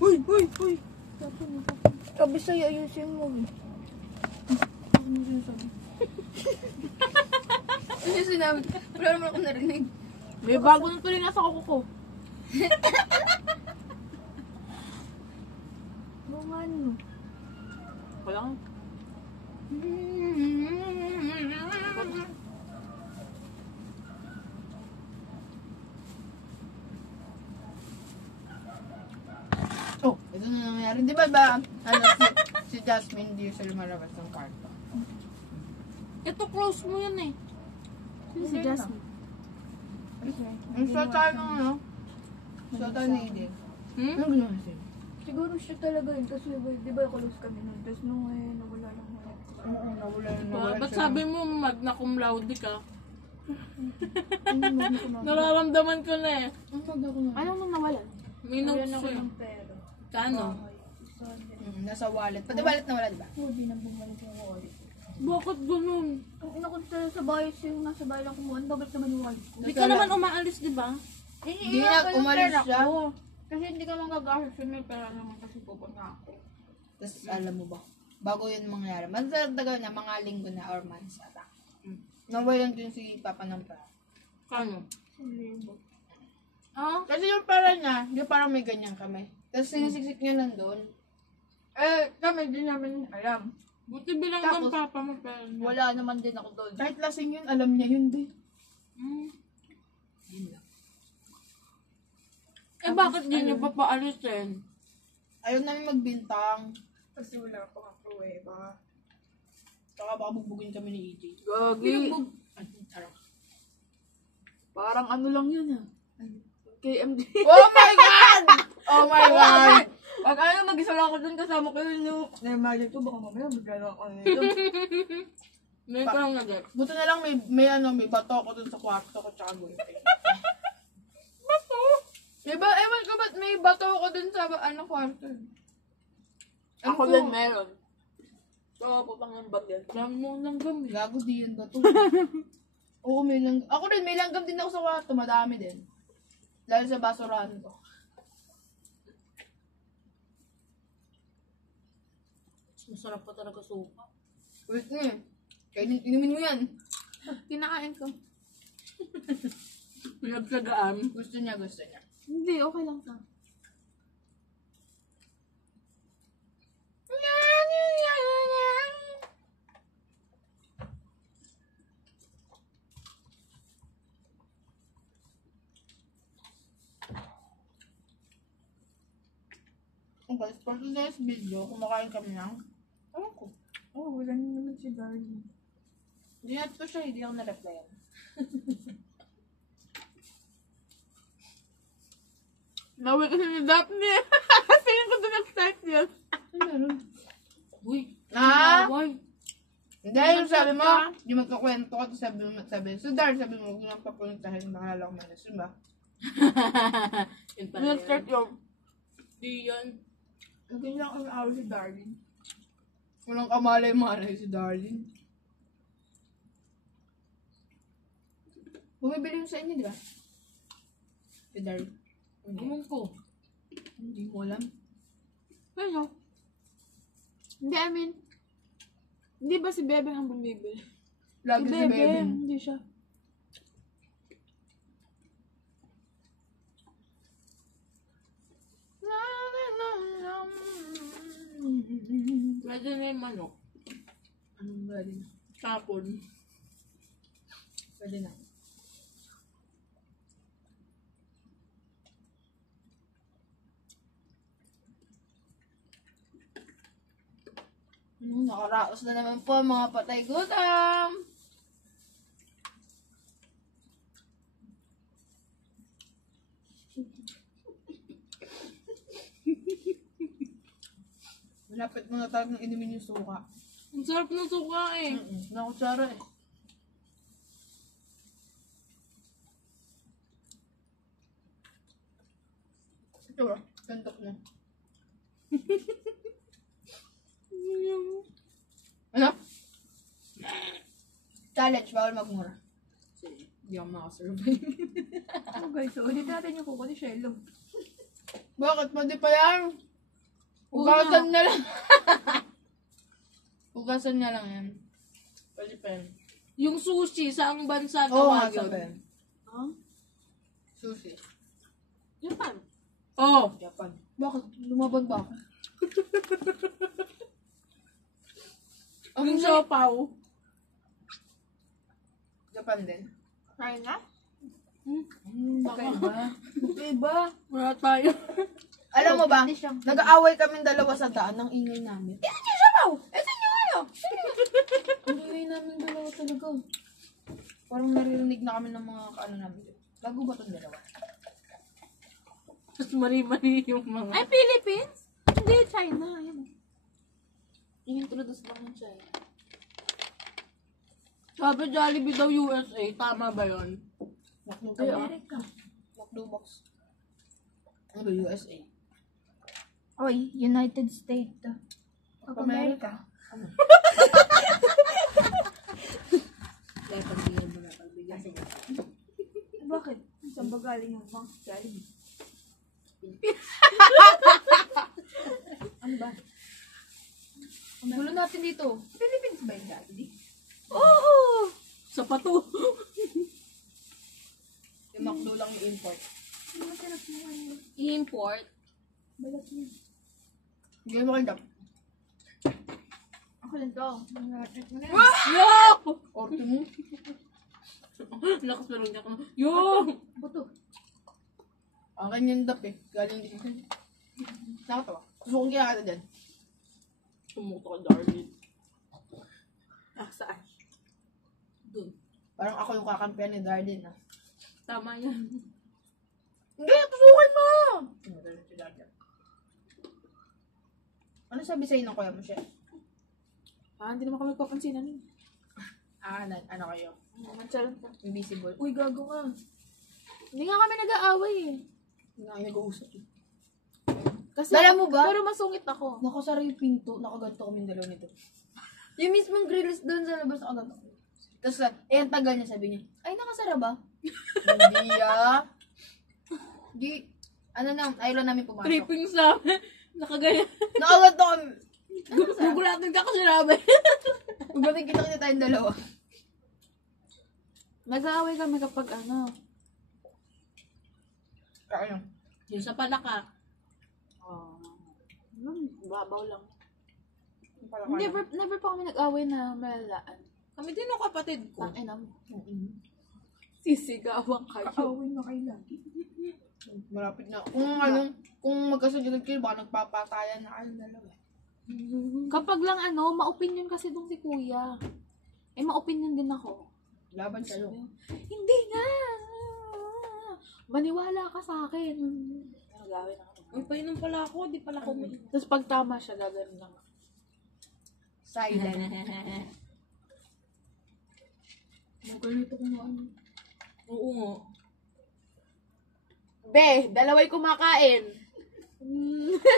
Uy! Sabi sa'yo, ayusin mo eh. Ako mo sinasabi. Ano yung sinabi? Wala naman ako narinig. May bago na tuloy nasa kuko ko. Bungan mo. Wala nga. Oh, ito na nangyari. Di ba si Jasmine hindi siya lumalabas ng karto? Ito close mo yan eh. Sino si Hindi Jasmine? Ang shot tayo ng ano? Shot tayo na Eden. Ano ginawa siya? Siguro siya talaga yun. Kasi di ba close kami nun? Tapos nung nawala lang ako. Nawala Ba't siya. sabi mo magna cum laude ka? Ano ko na? Nararamdaman ko na eh. Ang pag ako na. Anong nung nawalan? May notes Nawalan ako siya. ng pera. Kano? Nasa wallet. Pati wallet na wala, di ba? Hindi na bumalik yung wallet. Bakit ganun? Ang ina ko sa bahay, yung nasa bahay lang kumuha. Ang babalik naman yung wallet ko. Hindi ka naman umaalis, di ba? Hindi na umalis siya. Kasi hindi ka magagastos yun. May pera naman kasi pupunta ako. Tapos alam mo ba, bago yun mangyari, magdadagal na mga linggo na or months ata. Nawalan din si Papa ng pera. Kano? 1,000. Ah? Kasi yung pera niya, di parang may ganyan kami. Tapos sinisiksik niya nandun. Kami din namin alam. Buti bilang Tapos, ng papa mo pera niya. Wala naman din ako doon. Kahit lasing yun, alam niya yun din. Yun lang. Eh bakit di niyo pa paalisin? Ayaw namin magbintang. Kasi wala pa nga pruweba. Saka baka bugbugin kami ni EJ. Gagi. Ay, tarang. Parang ano lang yun ah. KMD. Oh my God! Oh my God! Pag ano, mag-isa lang ako dun kasama ko yun yung... Na-imagine ko, baka mamaya bigla lang ako nito. May ko lang nag-get. Buti na lang may bato ako dun sa kwarto ko tsaka gunting. Bato? Diba, ewan ko ba't may bato ako dun sa kwarto. Ako din meron. So, putang ng bag yan. Dami mo lang gamit. Gago di yan bato. Oo, may langgam. Ako rin, may langgam din ako sa kwarto. Madami din. Lalo sa basurahan ko. Masarap pa talaga suka. Wait nga eh. Inumin mo yan. Kinakain ko. Pinagsagaan. Gusto niya. Hindi, okay lang sa. Okay, for today's video, kumakain kami ng... Ewan ko. Wala naman si Darlene. Hindi na ito siya, hindi ako na-replyan. Naway kasi ni Daphne. Sino ko doon nag-start yun? Uy. Hindi, yung sabi mo, yung magkakwento ko, sabi so Dar, sabi mo, huwag lang papuntahin, bahala ko manas, diba? Yun pala yun. Nag-start yung... Di yan. Hindi lang ang araw si Darlene. Walang kamalay-malay si Darlene. Bumibili yung sa inyo, di ba? Si Darlene. Ewan ko. Hindi mo alam. Ano? Hindi, I mean... Hindi ba si Bebe ang bumibili? Lagi si Bebe. Hindi siya. Pwede na yung manok. Anong pwede na? Tapon. Pwede na. Nakaraos na naman po mga patay gutom. Malapit mo na talagang inumin yung suka. Ang sarap ng suka eh. Nakutsara eh. Ito ba? Kantok na. Ano? Challenge, bawal magmura. Sige, hindi ako makasurvive. Oh guys, so ulit natin yung kuko ni Shelo. Bakit? Pwede pa yan? Hugasan niya lang. Hugasan niya lang yan. Palipen. Yung sushi, saang bansa Oo gawa nga, yun? sabi. Ha? Sushi. Japan. Oh, Japan. Bakit? Lumaban ba ako? yung siopaw. Japan din. China? Kakaiba. Kakaiba. Wala tayo. Alam mo ba, Hindi siya. nag-aaway kami dalawa sa daan ng ingay namin. Tingnan niyo siya daw! Ito niyo kayo! Ang ingay namin dalawa talaga. Parang naririnig na kami ng mga kaano namin. Bago ba itong dalawa? Tapos mali-mali yung mga... Ay, Philippines? Hindi, China. Ayan. I-introduce lang ng China. Sabi Jollibee daw USA. Tama ba yun? Makdo Ay, ka ba? America. Makdo box. Ano ba, USA? Oy, United States. Of America. Kaya pagbigyan mo na pagbigyan. Bakit? Saan ba galing yung mga Jollibee? Ano ba? Ang gulo natin dito. Philippines ba yung Jollibee? Oo! Sa pato. Yung Makdo lang yung import. Masarap naman yun. Import. Balat yun. Hindi mo kayo Ako lang to. Malapit mo na. Yo! Orto mo. Lakas pero niya ko. Yo! Buto. Akin yung dap eh. Galing dito. Nakatawa. Gusto kong kinakata dyan. Tumuto ka, darling. Ah, saan? Dun. Parang ako yung kakampihan ni Darlene ah. Tama yan. Hindi, tusukan mo! Magalit si Darlene. Ano sabi sa'yo ng kuya mo siya? Ah, hindi naman kami papansinan yun. Ano kayo? Mancharan ka. Invisible. Uy, gago ka. Hindi nga kami nag-aaway eh. Hindi na kayo nag-uusap eh. Kasi, Dala mo ba? Pero masungit ako. Nakasara yung pinto, nakaganto kaming dalawa nito. Yung mismong grills doon sa labas, nakaganto kami. Tapos, ang tagal niya, sabi niya, ay, nakasara ba? Hindi ah. Di, ano na, ayaw lang namin pumasok. Tripping sa amin. Nakagaya. Nakaganto kami. Gugulatan ka kasi namin. Ugating kita tayong dalawa. Nag-aaway kami kapag ano. Kaya Yung sa palaka. Babaw lang. Never pa kami nag-aaway na malalaan. Kami din ang kapatid ko. Ang inam. Sisigawan kayo. Kaawin na kayo lagi. Malapit na. Kung magkasunod kayo, baka nagpapatayan na kayo dalawa. Kapag lang ano, ma-opinion kasi dong si kuya. Eh, ma-opinion din ako. Laban kayo. Hindi nga! Maniwala ka sa akin. Nag-aaway na kami. Uy, painom pala ako. Di pala ako may... Tapos pag tama siya, gagawin lang. Silent. Magalito kung ano. Oo nga. Be, dalaway kumakain.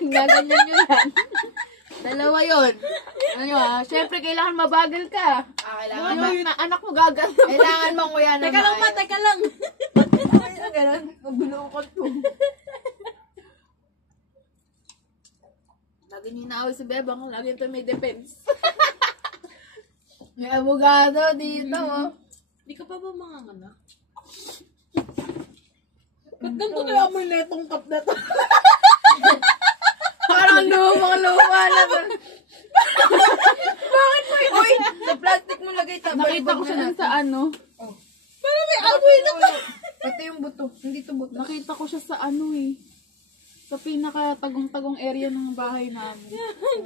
Gaganyan nyo yan. Dalawa yun. Ano ha? Siyempre, kailangan mabagal ka. Kailangan Anak mo gagal. Kailangan mong kuya na Teka lang ma, teka lang. Ay, ganun. Magbulukot to. Lagi niyo inaaway si Bebang. Lagi ito may defense. May abogado dito, oh. Di ka pa ba manganganak? Ba't ganito na amoy netong cup na to? Parang luma na. Bakit mo yun? Uy, sa plastic mo lagay ta. Nakita ko siya dun sa ano. Parang may amoy na to. Pati yung buto. Hindi to buto. Nakita ko siya sa ano eh. Sa pinaka-tagong-tagong area ng bahay namin.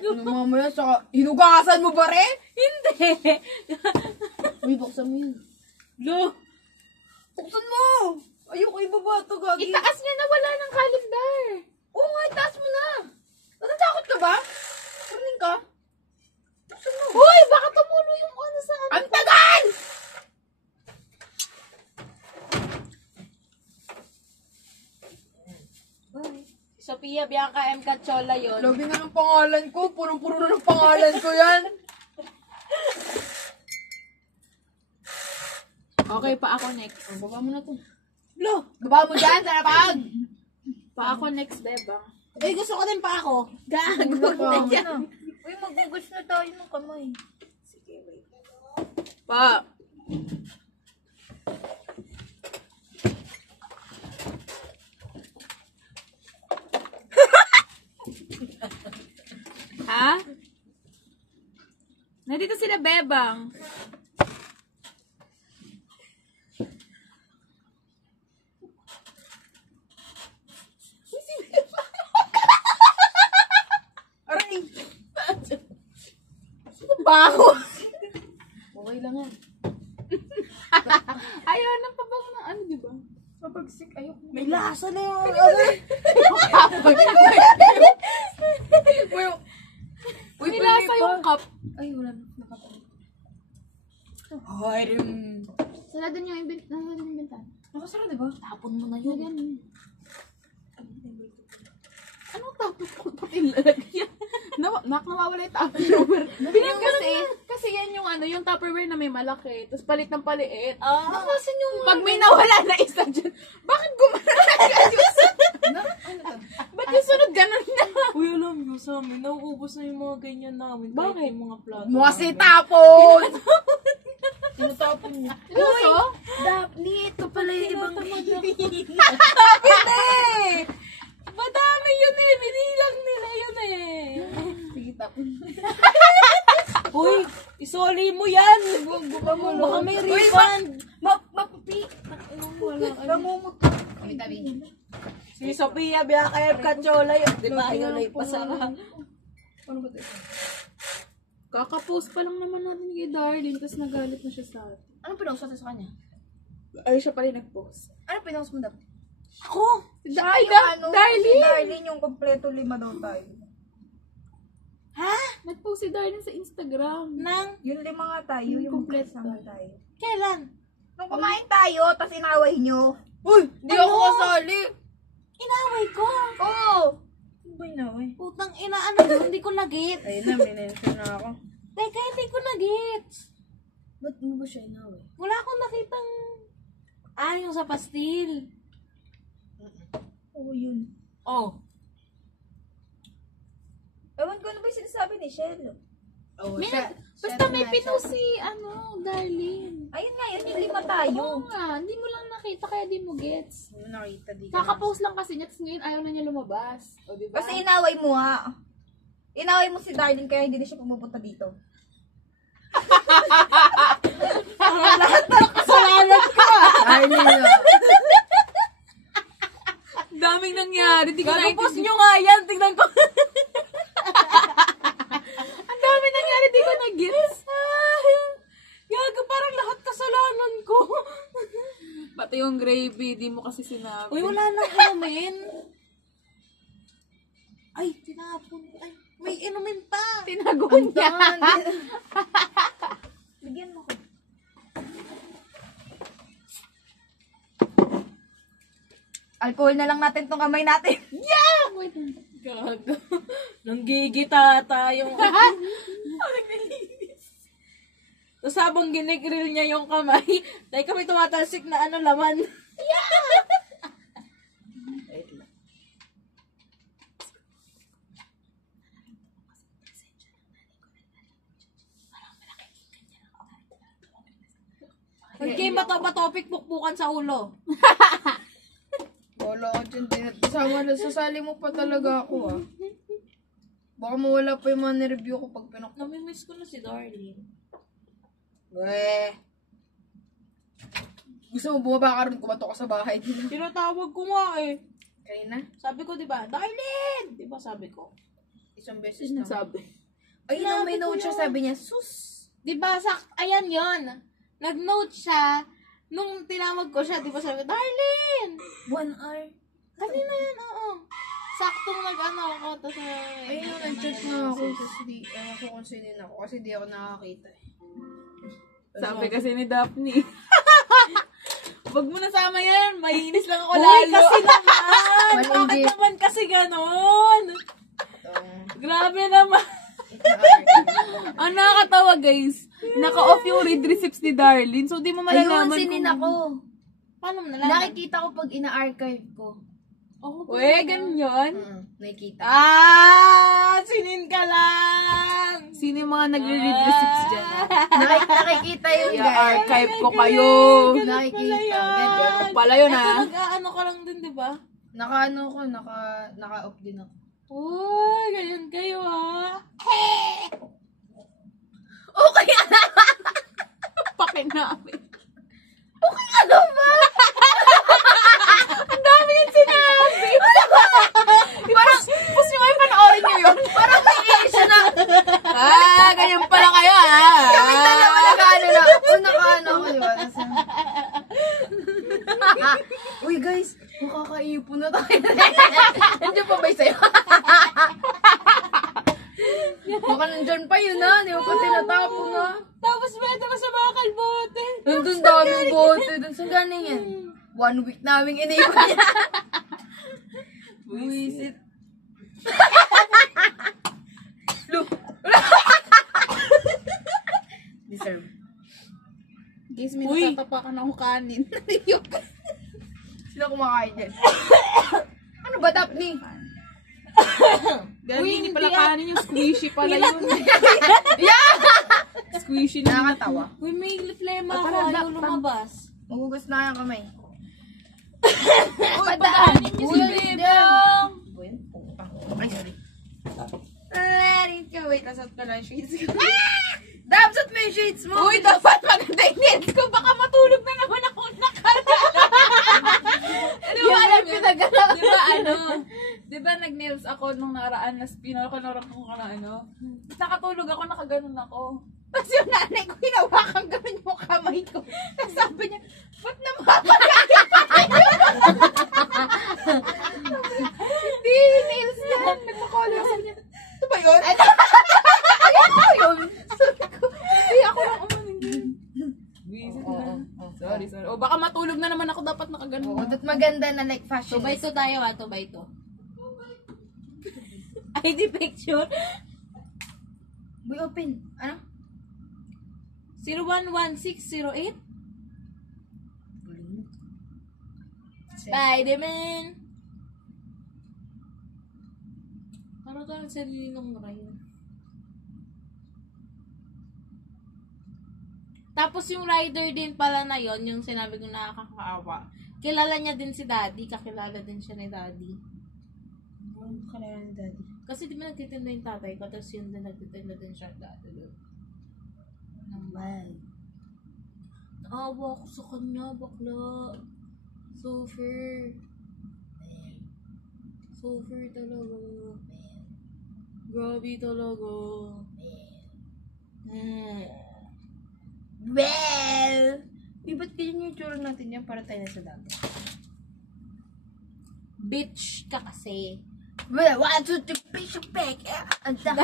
Ano mamaya sa hinugasan mo ba rin? Hindi. Uy, buksan mo yun. Lo. Buksan mo! Ayoko ibaba ito, gagi. Itaas niya na wala ng calendar. Oo nga, itaas mo na. Natatakot ka ba? Parinig ka? Buksan mo. Hoy, baka tumulo yung ano sa ano. Ang tagal! Sophia Bianca M. Cachola yun. Labi nga ng pangalan ko. Purong-puro na ng pangalan ko yan. Okay, pa ako next. Baba mo na to. Lo. Baba mo dyan, sa napag! Pa ako next, Bebang. Eh, gusto ko din pa ako. Gago. Uy, magugas na tayo ng kamay. Sige, wait. Pa. Ha? Nandito sila, Bebang. Aray! Baho. Okay lang yan. Ayaw nang pabang ng ano, di ba? Mapagsik, ayoko. May lasa na yung Uy, May lasa yung cup. Ay, wala na. Nakapag. Ay, Sarado niyo yung bintana. Nakasara, diba? tapon mo na yun. Ganun. Anong tapon ko pati lalagyan? Nawawala yung Tupperware. Kasi yan yung ano, yung Tupperware na may malaki. Tapos palit ng paliit. Nakasan yung... Pag may nawala na isa dyan, bakit gumana Ano to? Ba't yung sunod ganun na? Uy, alam nyo sa amin, nauubos na yung mga ganyan namin. Bakit? Kahit yung mga plato. Mukha si tapon! Tinatapon niya. Seryoso? Daphne, ito pala yung ibang... Hindi! Madami yun eh! Binilang nila yun eh! Sige, tapon. Uy, isoli mo yan! Baka may refund! Mapupi! Namumuto. Kami tabi. Si Sophia, biya kaya Kachola yun. Di ba? Yun ay pasara. Ano ba ito? Kaka-post pa lang naman natin kay Darlene, tapos nagalit na siya sa atin. Anong pinost natin sa kanya? Ay, siya pala yung nag-post. Ano pinost mo, Daphne? Ako! Darlene! Darlene, yung kompleto 5 daw tayo. Ha? Nag-post si Darlene sa Instagram. Nang? Yung 5 nga tayo, Yung yung kompleto kasama tayo. Kailan? Nung kumain tayo, tapos inaway nyo. Uy! Hindi ako kasali. Inaway ko! Oo! Ano ba inaway? Putang ina, ano yun? Hindi ko nagit. Ayun na, minention na ako. Teka, hindi ko nagit. Ba't mo ba siya inaway? Wala akong nakitang... Ah, yung sa pastil. Oo, yun. Oh. Ewan ko ano ba yung sinasabi ni Shell? Oh, Basta may pinost si, Darlene. Ayun nga, yun yung 5 tayo. Oo nga, hindi mo lang nakita kaya di mo gets. Ano nakita, di Kaka-post lang kasi niya, tapos ngayon ayaw na niya lumabas. O, diba? Kasi inaway mo ha. Inaway mo si Darlene kaya hindi na siya pumupunta dito. Lahat na kasalanan ko! Darlene Daming nangyari, di ko Gagapos nyo nga yan, tignan ko. Ang dami nangyari, di ko na-gets. Gaga, parang lahat kasalanan ko. Pati yung gravy, di mo kasi sinabi. Uy, wala nang inumin. Ay, tinapon. Ay, may inumin pa. Tinago niya. Bigyan mo ko. Alcohol na lang natin tong kamay natin. Wait. Gaga. Nanggigita tayong... Tapos habang ginigrill niya yung kamay, dahil kami tumatalsik na laman. Wait lang. Okay, topic pukpukan sa ulo. Wala ka dyan. Sasali mo pa talaga ako ah. Baka mawala pa yung mga nireview ko pag pinok. Namimiss ko na si Darlene. Weh. Gusto mo bumaba ka rin, kumato ka sa bahay. Tinatawag ko nga eh. Kanina? Sabi ko, di ba? Darlene! Di ba sabi ko? Isang beses na. Sinasabi. Ay, nung may note siya, sabi niya, sus. Di ba? Ayan yon. Nag-note siya. Nung tinawag ko siya, di ba sabi ko, Darlene! 1 hour. Kanina yan, oo. Saktong nag-ano ako. Tapos Ayun, nag-chat na ako. Kasi di, ewan ko kung sinin ako. Kasi di ako nakakita eh. Sabi kasi ni Daphne. Wag mo nasama yan. Maiinis lang ako Uy, lalo. kasi naman! Bakit Malindi. naman kasi ganon? Grabe naman. Ang nakakatawa guys. Naka-off yung read receipts ni Darlene. So di mo Ayun, malalaman sinin ako. Paano mo nalaman? Nakikita ko pag ina-archive ko. Uy, ganun yun? Nakikita. Sinin ka lang! Sino yung mga nagre-read receipts dyan? Nakikita yun, guys. I-archive ko kayo. Nakikita. Ganun pala yun, Ito, ha? nag-ano ka lang din, di ba? Naka-ano ko, naka-off din ako. Uy, ganyan kayo, ha? Okay, Pakin namin. ano ba? Ang dami yung sinabi. Parang, pus nyo kayo, panoorin nyo yun. Parang may issue na. Ganyan pala kayo, ha? Kami dalawa naka-ano na. Naka-ano ako, di ba? Uy, guys, makakaipon na tayo. Nandiyan pa ba yung sayo? Baka nandyan pa yun, ha? Di ba pa tinatapon, ha? Tapos beta ka sa mga kalbote. Nandun daming bote. Dun saan galing yan? 1 week naming iniwan niya. Buisit. Look. Deserve. Guys, may Uy. natatapakan ako kanin. Sino kumakain dyan? Ano ba, Daphne? Galing, hindi pala hindi kanin yung squishy pala yun. Squishy na. Nakakatawa. Uy, may flema ako. Parang Ayaw lumabas. Magugas na ang kamay. Uy, padaanin niyo si Bebang. Ay, sorry. Let it go. Wait, nasat ko lang yung shades ko. Dabs at may shades mo! Uy, dapat maganda yung nails ko. Baka matulog na naman ako nakala. Ano ba alam yun? Di ba di ba nag-nails ako nung nakaraan na pinaka-naroon ko ka na nakatulog ako, nakaganon ako. Tapos yung nanay ko, hinawakan gawin yung kamay ko. Tapos sabi niya, ba't namamagay pa kayo? Hindi, nails yan. Nagpakolor sa niya. Ito ba yun? Ano yun? Sabi ko, hindi ako lang umanin din. Sorry. O baka matulog na naman ako, dapat nakaganon. Oo, dat maganda na like fashion. 2 by 2 tayo, 2 by 2. ID picture. Boy, open. Ano? 011608. Spider-Man. Parang ka ng sarili ng Ryan. Tapos yung rider din pala na yon, yung sinabi ko nakakaawa. Kilala niya din si Daddy, kakilala din siya ni Daddy. Kalala ni Daddy. Kasi di ba nagtitinda yung tatay ko, tapos yun din nagtitinda din siya dati doon. Ang bad. Naawa ako sa kanya, bakla. So fair. So fair talaga. Grabe talaga. Well! Di ba't ganyan yung tsura natin yan para tayo nasa dagat? Bitch ka kasi. Well, 1, 2, 3, push your back. Ang dami.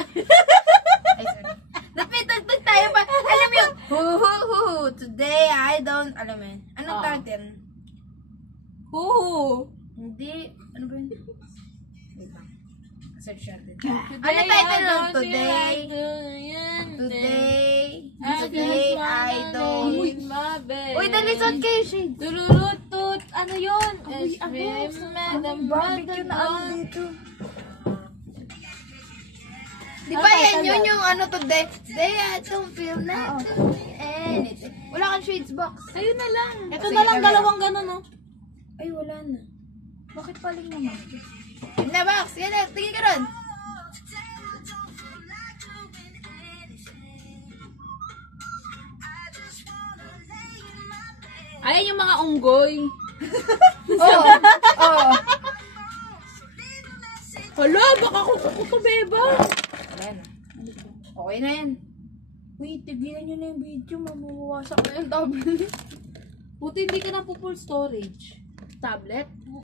Ay, sorry. Napitagtag tayo pa. Alam mo yun. Today, I don't. Alam mo yun. Anong tawag din? Who? Hindi. Ano ba yun? Wait lang. Search natin. Today, Ano title nun? don't feel Today. like doing anything. Today, I don't. my bed. Uy, dalisod kayo, shades. Tururutut. Ano yun? Uy, barbecue na ano dito. Di ba yan yun yung ano today? Today I don't feel like doing anything. Wala kang shades box. Ayun na lang. Ito Sige, na lang, kami dalawang ganun, oh. Ay, wala na. Bakit paling naman? Yun na, box. Yan na. Tingin ka ron. Ayan yung mga unggoy. Oo. Oo. Hala, baka beba. Ayan. Okay na yan. Wait, tigilan nyo na yung video. Mawawasak na yung tablet. Buti hindi ka na po full storage. Tablet?